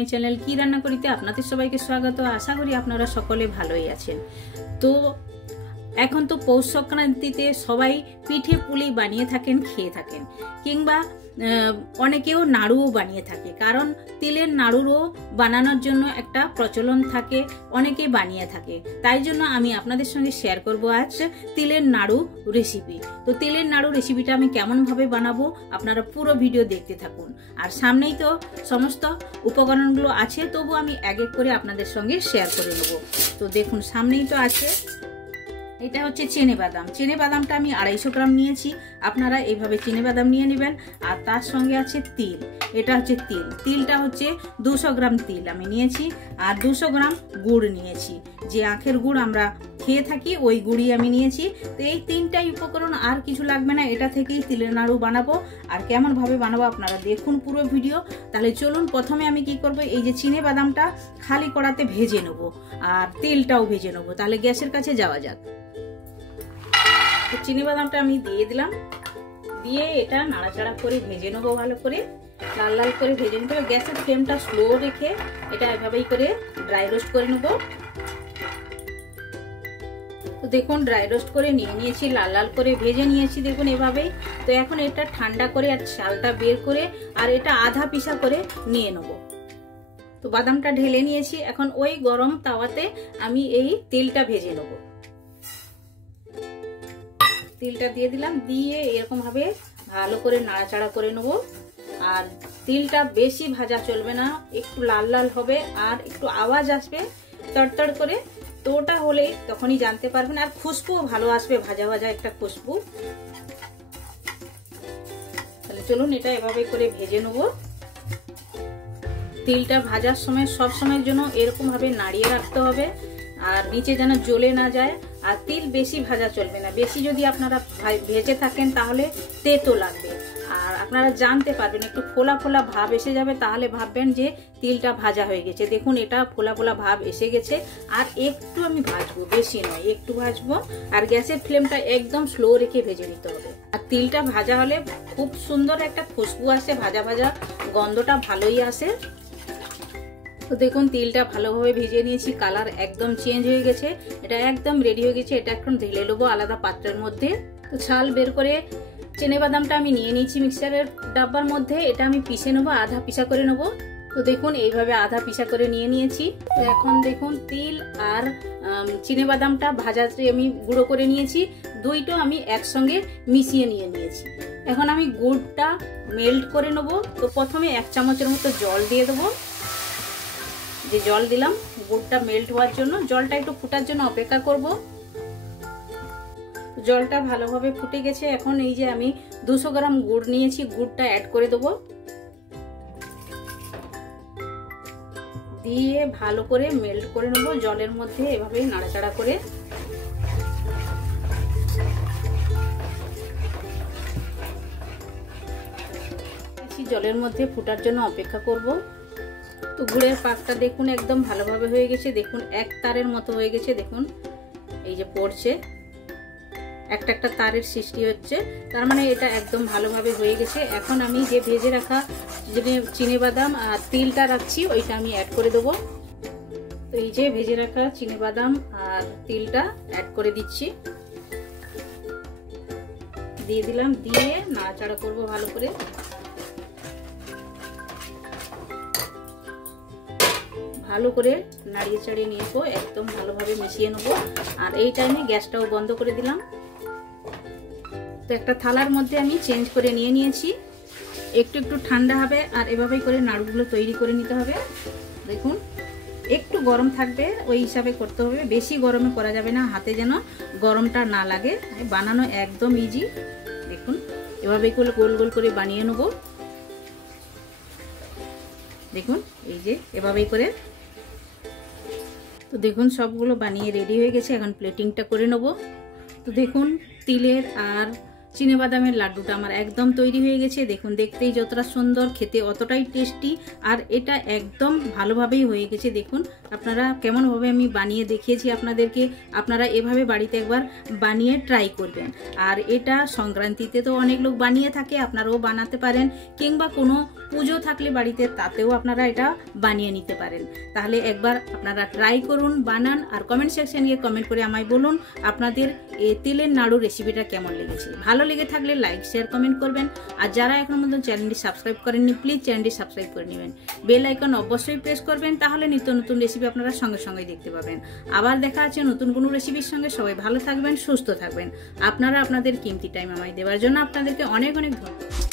My channel কি রান্না করিতে আপনাদের সবাইকে স্বাগত। আশা করি আপনারা সকলে ভালোই আছেন। তো এখন তো পৌষ সংক্রান্তিতে সবাই পিঠে পুলি বানিয়ে থাকেন, খেয়ে থাকেন, কিংবা অনেকেও নাড়ুও বানিয়ে থাকে, কারণ তিলের নাড়ুরও বানানোর জন্য একটা প্রচলন থাকে, অনেকে বানিয়ে থাকে। তাই জন্য আমি আপনাদের সঙ্গে শেয়ার করব আজ তিলের নাড়ু রেসিপি। তো তিলের নাড়ু রেসিপিটা আমি কেমনভাবে বানাবো আপনারা পুরো ভিডিও দেখতে থাকুন। আর সামনেই তো সমস্ত উপকরণগুলো আছে, তবু আমি এক এক করে আপনাদের সঙ্গে শেয়ার করে নেব। তো দেখুন সামনেই তো আছে, এটা হচ্ছে চিনে বাদাম। চিনে বাদামটা আমি 250 গ্রাম নিয়েছি, আপনারা এইভাবে চিনে বাদাম নিয়ে নেবেন। আর তার সঙ্গে আছে তিল, এটা হচ্ছে তিল। তিলটা হচ্ছে 200 গ্রাম তিল আমি নিয়েছি। আর 200 গ্রাম গুড় নিয়েছি, যে আখের গুড় আমরা খেয়ে থাকি ওই গুড়ই আমি নিয়েছি। তো এই তিনটাই উপকরণ, আর কিছু লাগবে না। এটা থেকেই তিলের নাড়ু বানাবো। আর কেমন ভাবে বানাবো আপনারা দেখুন পুরো ভিডিও। তাহলে চলুন, প্রথমে আমি কি করব, এই যে চিনে বাদামটা খালি কড়াতে ভেজে নেবো, আর তেলটাও ভেজে নেবো। তাহলে গ্যাসের কাছে যাওয়া যাক। চিনি বাদামটা আমি দিয়ে দিলাম, দিয়ে এটা নাড়াচাড়া করে ভেজে নেবো, ভালো করে লাল লাল করে ভেজে নিতে হবে। গ্যাসের ফ্লেমটা স্লো রেখে এটা এভাবেই করে ড্রাই রোস্ট করে নেব। তো দেখুন ড্রাই রোস্ট করে নিয়ে নিয়েছি, লাল লাল করে ভেজে নিয়েছি, দেখুন এভাবেই। তো এখন এটা ঠান্ডা করে আর চালটা বের করে আর এটা আধা পিসা করে নিয়ে নেব। তো বাদামটা ঢেলে নিয়েছি, এখন ওই গরম তাওয়াতে আমি এই তেলটা ভেজে নেব। তিলটা দিয়ে দিলাম, দিয়ে এরকম ভাবে ভালো করে নাড়াচাড়া করে নেব। আর তিলটা বেশি ভাজা চলবে না, একটু লাল লাল হবে আর একটু আওয়াজ আসবে তড়তড় করে। তো ওটা হলে তখনই জানতে পারবেন, আর খুশবুও ভালো আসবে, ভাজা ভাজা একটা খুশবু। তাহলে চলুন এটা এভাবে করে ভেজে নেব। তিলটা ভাজার সময় সব সময়ের জন্য এরকম ভাবে নাড়িয়ে রাখতে হবে, আর নিচে যেন জ্বলে না যায়। আর তিল বেশি ভাজা চলবে না, বেশি যদি আপনারা ভেজে থাকেন তাহলে তেতো লাগবে। আর আপনারা জানতে পারবেন একটু ফোলা ফোলা ভাব এসে যাবে, তাহলে ভাববেন যে তিলটা ভাজা হয়ে গেছে। দেখুন এটা ফোলা ফোলা ভাব এসে গেছে। আর একটু আমি ভাজবো, বেশি নয়, একটু ভাজবো। আর গ্যাসের ফ্লেমটা একদম স্লো রেখে ভেজে নিতে হবে। আর তিলটা ভাজা হলে খুব সুন্দর একটা খুশবু আসে, ভাজা ভাজা গন্ধটা ভালোই আসে। তো দেখুন তিলটা ভালোভাবে ভেজে নিয়েছি, কালার একদম চেঞ্জ হয়ে গেছে, এটা একদম রেডি হয়ে গেছে। এটা এখন ঢেলে নেবো আলাদা পাত্রের মধ্যে। তো ছাল বের করে চিনে বাদামটা আমি নিয়ে নিয়েছি মিক্সারের ডাব্বার মধ্যে, এটা আমি পিষে নেবো, আধা পিসা করে নেবো। তো দেখুন এইভাবে আধা পিসা করে নিয়ে নিয়েছি। তো এখন দেখুন তিল আর চিনে বাদামটা ভাজাতে আমি গুঁড়ো করে নিয়েছি, দুইটা আমি একসঙ্গে মিশিয়ে নিয়ে নিয়েছি। এখন আমি গুড়টা মেল্ট করে নেবো। তো প্রথমে 1 চামচের মতো জল দিয়ে দেবো। যে জল দিলাম গুড়টা মেল্ট হওয়ার জন্য, জলটা একটু ফুটার জন্য অপেক্ষা করব। জলটা ভালোভাবে ফুটে গেছে। এখন এই যে আমি 200 গ্রাম গুড় নিয়েছি, গুড়টা অ্যাড করে দেবো, দিয়ে ভালো করে মেল্ট করে নেব জলের মধ্যে, এভাবে নাড়াচাড়া করে। জলের মধ্যে ফুটার জন্য অপেক্ষা করব। তো গুড়ের পাকটা দেখুন একদম ভালোভাবে হয়ে গেছে, দেখুন এক তারের মতো হয়ে গেছে। দেখুন এই যে পড়ছে, একটা একটা তারের সৃষ্টি হচ্ছে, তার মানে এটা একদম ভালোভাবে হয়ে গেছে। এখন আমি যে ভেজে রাখা যে চিনে বাদাম আর তিলটা রাখছি ওইটা আমি অ্যাড করে দেবো। তো এই যে ভেজে রাখা চিনে বাদাম আর তিলটা অ্যাড করে দিচ্ছি, দিয়ে দিলাম, দিয়ে নাড়াচাড়া করবো ভালো করে। ভালো করে নাড়িয়ে চাড়িয়ে নিয়ে নেবো, একদম ভালোভাবে মিশিয়ে নেবো। আর এই টাইমে গ্যাসটাও বন্ধ করে দিলাম। তো একটা থালার মধ্যে আমি চেঞ্জ করে নিয়ে নিয়েছি, একটু একটু ঠান্ডা হবে। আর এভাবেই করে নাড়ুগুলো তৈরি করে নিতে হবে। দেখুন একটু গরম থাকবে, ওই হিসাবে করতে হবে, বেশি গরমে করা যাবে না, হাতে যেন গরমটা না লাগে। বানানো একদম ইজি, দেখুন এভাবেই করে গোল গোল করে বানিয়ে নেবো। দেখুন এই যে এভাবেই করে। তো দেখুন সবগুলো বানিয়ে রেডি হয়ে গেছে, এখন প্লেটিংটা করে নেব। তো দেখুন তিলের আর চিনেবাদামের লাড্ডুটা আমার একদম তৈরি হয়ে গেছে। দেখুন দেখতেই যতটা সুন্দর, খেতে অতটাই টেস্টি, আর এটা একদম ভালোভাবেই হয়ে গেছে। দেখুন আপনারা কেমনভাবে আমি বানিয়ে দেখিয়েছি আপনাদেরকে, আপনারা এভাবে বাড়িতে একবার বানিয়ে ট্রাই করবেন। আর এটা সংক্রান্তিতে তো অনেক লোক বানিয়ে থাকে, আপনারাও বানাতে পারেন, কিংবা কোনো পুজো থাকলে বাড়িতে তাতেও আপনারা এটা বানিয়ে নিতে পারেন। তাহলে একবার আপনারা ট্রাই করুন, বানান, আর কমেন্ট সেকশনে গিয়ে কমেন্ট করে আমায় বলুন আপনাদের এই তেলের নাড়ু রেসিপিটা কেমন লেগেছে। ভালো লেগে থাকলে লাইক শেয়ার কমেন্ট করবেন, আর যারা এখনো পর্যন্ত চ্যানেলটি সাবস্ক্রাইব করেননি প্লিজ চ্যানেলটি সাবস্ক্রাইব করে নেবেন। বেল আইকন অবশ্যই প্রেস করবেন, তাহলে নিত্য নতুন রেসিপি আপনারা সঙ্গে সঙ্গে দেখতে পাবেন। আবার দেখা আছে নতুন কোনো রেসিপির সঙ্গে। সবাই ভালো থাকবেন, সুস্থ থাকবেন। আপনারা আপনাদের কিমতি টাইম আমায় দেওয়ার জন্য আপনাদেরকে অনেক অনেক ধন্যবাদ।